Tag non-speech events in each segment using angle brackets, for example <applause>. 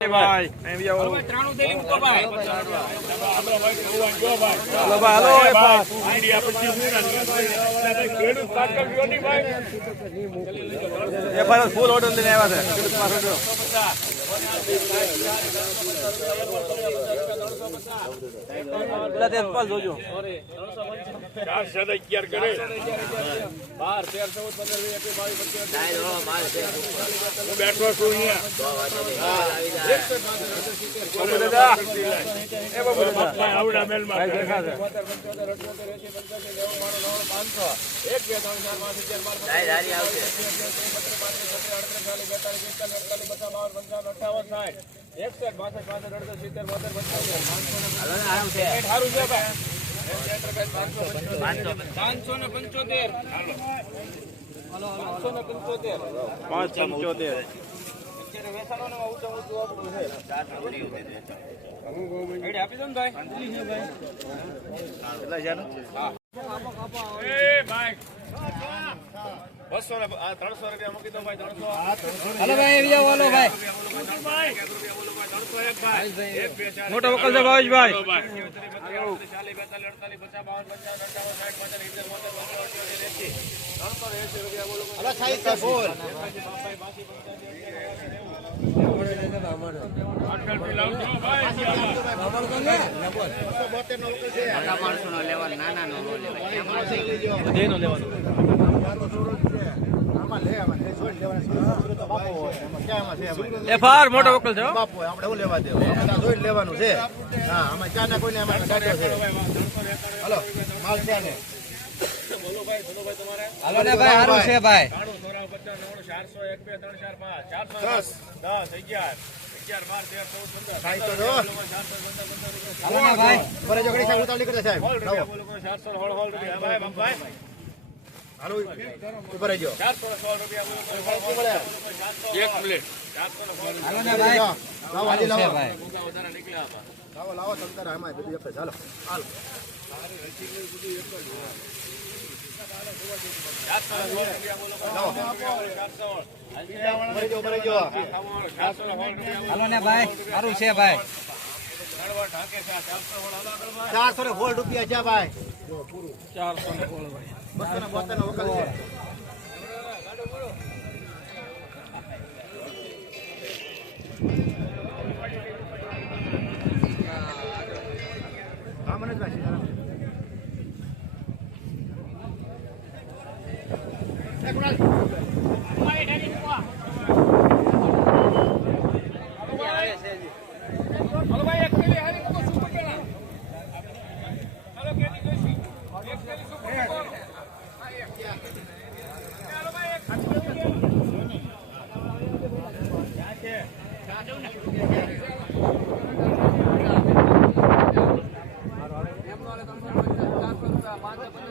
ભાઈ. ઓર્ડર લઈને આવ્યા થેલી મૂકો ભાઈ હાલો ભાઈ હાલો એ પાસ. એ ભાઈ ફૂલ ઓર્ડર લઈને આવ્યા છે ખેડૂત પાસે જો. પેલા તે પાસ જોજો બેઠો બાબુ દાદા આવડા મેલમાં ભાઈ દેખાશે પાંચસો ને પંચોતેર. પાંચસો ને પંચોતેર પાંચ પંચોતેર આપી દો ને ભાઈ બસો ત્રણસો રૂપિયા મૂકી દો ભાઈ ત્રણસો. હાલો ભાઈ આવી જાઓ હાલો ભાઈ. મોટો વકલ છે ભાવેશભાઈ. ચાલીસ નાના નો લેવાનો એ ફાર મોટો વકલ છે હો. બાપુ આપણે શું લેવા દેવું? આપણે આ લેવાનું છે. હા અમે ચા ના કોઈને અમારે ગાંઠો છે. હલો માલ છે ને હાલો ને ભાઈ. સારું છે ચારસો એક બે ત્રણ ચાર પાંચ ચારસો દસ દસ અગિયાર ભાઈ. ચારસો ને સોળ રૂપિયા છે ભાઈ. ચારસો ને બોતેર રૂપિયા બોલો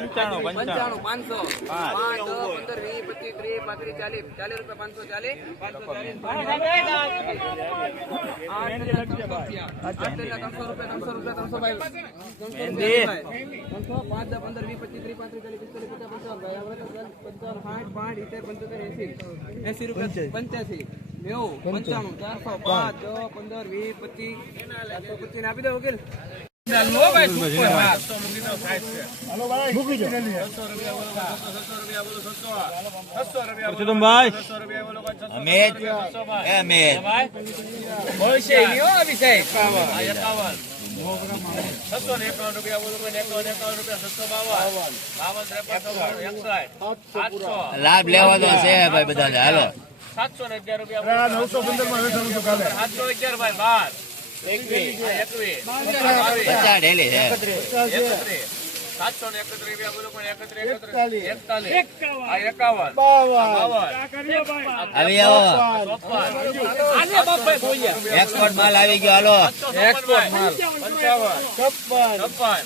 પંચાણું પંચાણું પાંચસો પાંચ. પંદર વીસ પચીસ ત્રીસ પાંત્રીસ ચાલીસ ચાલીસ રૂપિયા પાંચસો ચાલીસ પાંચસો ચાલીસ ત્રણસો રૂપિયા ત્રણસો રૂપિયા ત્રણસો ભાઈ ત્રણસો પાંચ પંદર વીસ પચીસ ત્રીસ પાંત્રીસ ચાલીસ પિસ્તાલીસ પચાસ પંચાવન પંચાવન સાઠ પાંચ ઇતેર પંચોતેર એસી એસી રૂપિયા પંચ્યાસી નેવું પંચાણું ચારસો પાંચ દસ પંદર વીસ પચીસ પચીસ આપી દો વકીલ છસો ને એકાવન રૂપિયા બોલો એકાવન એકાવન રૂપિયા છસો બાવન બાવન ત્રેપન ચોપન લાભ લેવાનો છે ભાઈ બધા હાલો. સાતસો ને અગિયાર રૂપિયા નવસો પંદરમાં સાતસો અગિયાર ભાઈ બાર. એકવીસ. એકવીસ. પચાસ. ડેલી છે. સાતસો ને એકત્રીસ રૂપિયા બોલો પણ એકત્રીસ એકત્રીસ. એકતાલીસ. આ એકાવન. બાવન. બાવન. આવી આવો. એક્સપોર્ટ માલ આવી ગયો હાલો. એક્સપોર્ટ માલ. પંચાવન છપ્પન છપ્પન.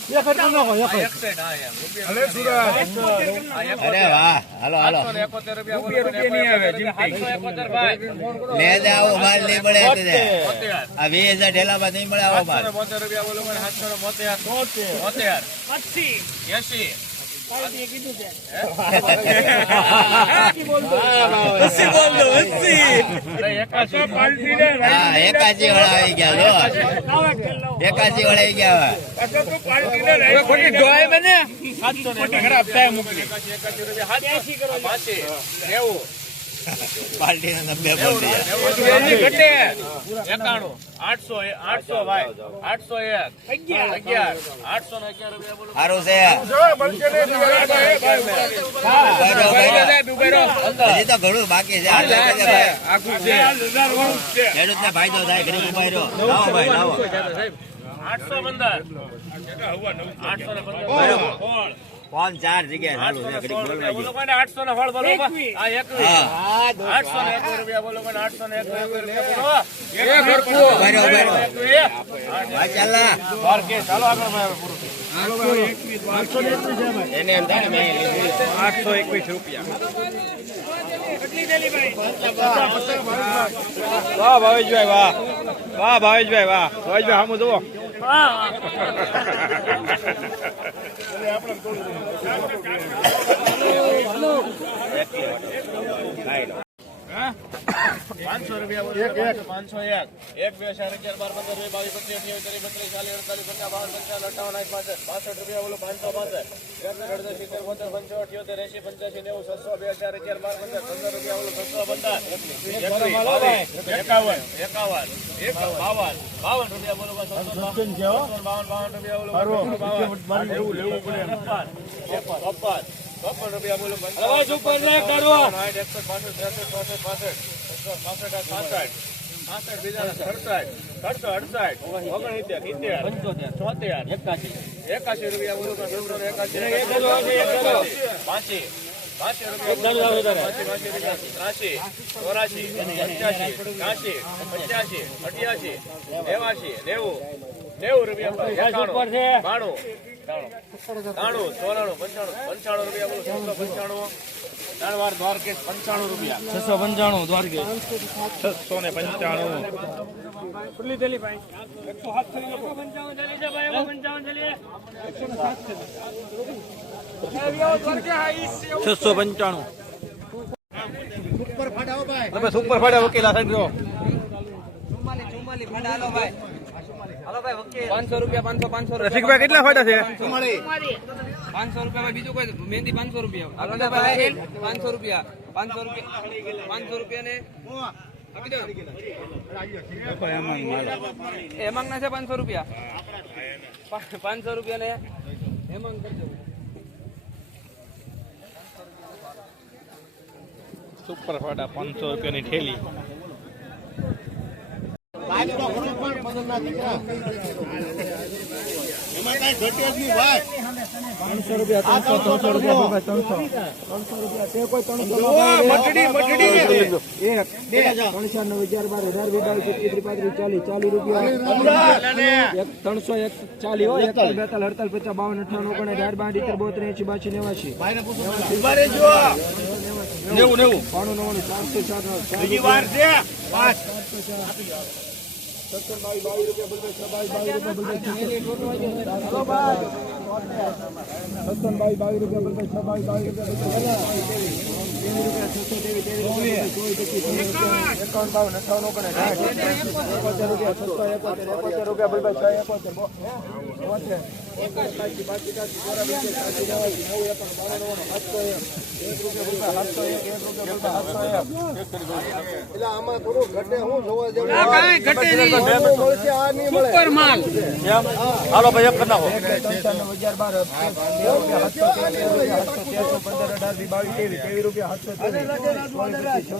અરે વાહ હાલો હાલો. એકોતેર રૂપિયા લે આવો માલ નહીં મળે આ વીસ હજાર ઢેલામાં નહીં મળે આવો માલ. ને બોતેર રૂપિયા બોલો પણ સાતસો ને બોતેર. બોતેર. એસી. એકાસી હા એકાસી વાળા આવી ગયા જો. એકાસી વાળા આવી ગયા એકાસી એકાસી રૂપિયા સાતસો પાસી નેવું. પાર્ટી ના નબ્બે બોલ એકાણું આઠસો આઠસો ભાઈ આઠસો એક. અગિયાર. આઠસો ને અગિયાર સારું છે. હજી તો ઘણું બાકી છે. ભાઈ. ખેડૂતને ફાયદો થાય ગરીબ ઊભા રહ્યો. લાવો ભાઈ લાવો. આઠસો પંદર. આઠસો ને પંદર. ફોન ચાર જગ્યાએ ચાલુ છે ઘડીક બોલવા બોલો ને બોલો આ હા. ને રૂપિયા બોલો કોઈને આઠસો ને એક રૂપિયા બોલો. ઊભા રહ્યો, ઊભા રહ્યો. એકવીસ. ભાઈ ચાલના. ચાલો. આગળ ભાઈ પૂરું આઠસો એકવીસ રૂપિયા. વાહ ભાવેશભાઈ વાહ. વાહ ભાવેશભાઈ વાહ. ભાવેશભાઈ સામું જુઓ. હા. <laughs> પાંચસો રૂપિયા બોલો પાંચસો એક. એક બે ચાર અગિયાર બાર પંદર બે બાવીસ પચીસ અઠ્યાવીસ ત્રીસ બત્રીસ ચાલીસ અડતાલીસ પચાસ બાવન પંચાવન અઠાવન આઠ પાસઠ પાસઠ રૂપિયા બોલો પાંચસો પાસઠ એકસઠ અડસઠ સિત્તેર બોતેર પંચો અઠ્યોતેર એસી પંચ્યાસી નેવું છસો બે હજાર અગિયાર બાર પંદર પંદર રૂપિયા બોલો છસો પંદર. એકાવન એકાવન એક બાવન બાવન રૂપિયા બોલો બાવન બાવન રૂપિયા બોલો બાવન. લેવું લેવું પડે ઓગણસિત્તેર સિત્તેર ચોતેર એકાસી એકાસી રૂપિયા બોલો નેવાસી નેવું રૂપિયા બાણું ત્રાણું ચોરાણું પંચાણું પંચાણું રૂપિયા બોલો છસો પંચાણું. ત્રણ વાર દ્વારકેશ પંચાણું રૂપિયા. છસો પંચાણું દ્વારકે છસો ને પંચાણું. છસો પંચાણું. તમે સુપર ફાડ્યા વકીલા સાહેબ જો. ચુમ્માલીસ ચુમ્માલીસ ફાડા હાલો ભાઈ. પાંચસો રૂપિયા પાંચસો પાંચસો રસિકભાઈ કેટલા છે? પાંચસો રૂપિયા. બીજું કોઈ મહેંદી પાંચસો રૂપિયા હાલો ને ભાઈ. પાંચસો રૂપિયા. પાંચસો રૂપિયા પાંચસો રૂપિયા હેમાંગ ના છે પાંચસો રૂપિયા? પાંચસો રૂપિયા ને હેમાંગ કરજો સુપર ફાટા પાંચસો રૂપિયાની ઠેલી. ત્રણસો દીકરા. ત્રણસો કાંઈ ઘટ્યો જ નહીં ભાઈ. આ ત્રણસો રૂપિયા. જુઓ, મટડી, મટડી. બે ત્રણસો એક ચાલી હોય એકતાલ બેતાલ અડતાલ પચાસ બાવન અઠાણું ઓગણ અઢાર બાર ઇતર બોતેર એસી બાસી નેવાસી. નેવું નેવું. નવ્વાણું ચારસો ચાર બીજી વાર છે. પાંચ સત્તન બાવીસ બાવીસ રૂપિયા બલભાઈ છ બાવીસ બાવીસ રૂપિયા એકાવન બાવન અઠાવન ઓગણ એકોતેર રૂપિયા છસો એકોતેર એકોતેર રૂપિયા બલભાઈ છ એકોતેર બો- બોતેર એકાસી બાસી બાસી ત્યાસી ચોરાસી ત્યાસી નેવાસી નેવું એકાણું બાણું નવ્વાણું સાતસો એક એક રૂપિયા બલભાઈ સાતસો એક એક રૂપિયા બલભાઈ સાતસો એક એટલે આમાં થોડું ઘટે હું જેવું કાંઈ ઘટે નહીં આ નહીં મળે સુપર માલ હાલો ભાઈ એક કરી હજાર બાર રૂપિયા સાતસો તેરસો પંદર અઢાર વીસ બાવીસ ત્રેવીસ રૂપિયા સાતસો